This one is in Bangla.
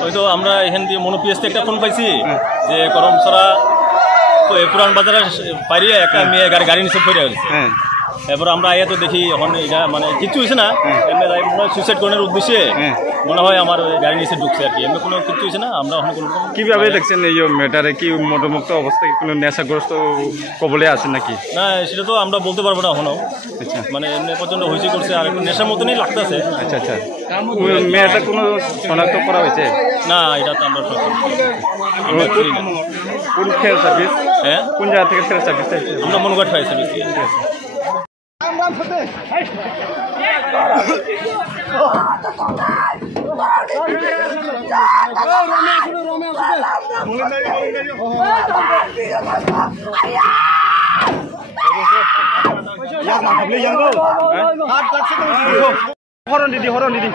হয়তো আমরা এখান দিয়ে মনোপিএসতে একটা ফোন পাইছি যে করমসরা পুরান বাজারের পাইরিয়ে একটা মেয়ে গাড়ি নিচে পড়ে গেছে। এরপর আমরা আয়া তো দেখি এখন এটা মানে কিছু হয়েছে না, এমনি সুইসাইড করার উদ্দেশ্যে মনে হয় আমার গাড়ি নিচে ঢুকছে আর কি, এমনি কোনো কিছু হয়েছে না। আমরা এখন কিভাবে দেখছেন এই মেটারে কি মদমুক্ত অবস্থায় কোনো নেশাগ্রস্ত কবলে আছে নাকি? না সেটা তো আমরা বলতে পারবো না এখনো, মানে এমনি প্রচন্ড হয়েছে করছে আর একটু নেশার মতনই লাগতেছে। আচ্ছা আচ্ছা, মেয়েটা কোনো শনাক্ত করা হয়েছে? না এটা তো আমরা কোন ফেয়ার সার্ভিস, হ্যাঁ কোন জায়গা থেকে ফেয়ার সার্ভিস? আমরা মনোঘাট ফায়ার সার্ভিস। হরণ দিদি